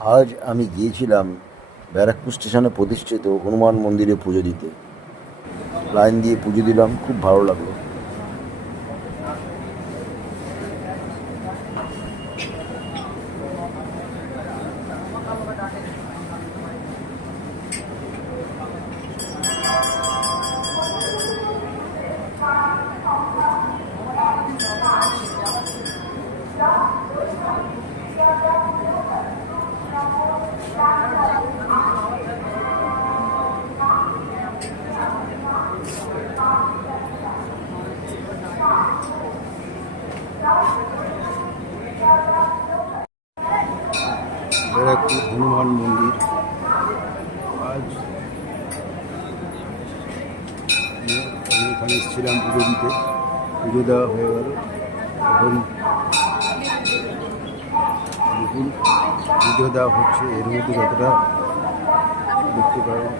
আজ আমি গিয়েছিলাম ব্যারাকপুর স্টেশনে প্রতিষ্ঠিত হনুমান মন্দিরে পুজো দিতে। লাইন দিয়ে পুজো দিলাম, খুব ভালো লাগল। ব্যারাকপুর হনুমান মন্দির। আজ আমি এখানে এসেছিলাম পুজো দিতে। পুজো দেওয়া হয়ে গেল। এখন দেখুন পুজো দেওয়া হচ্ছে। এর মধ্যে যতটা দেখতে পারেন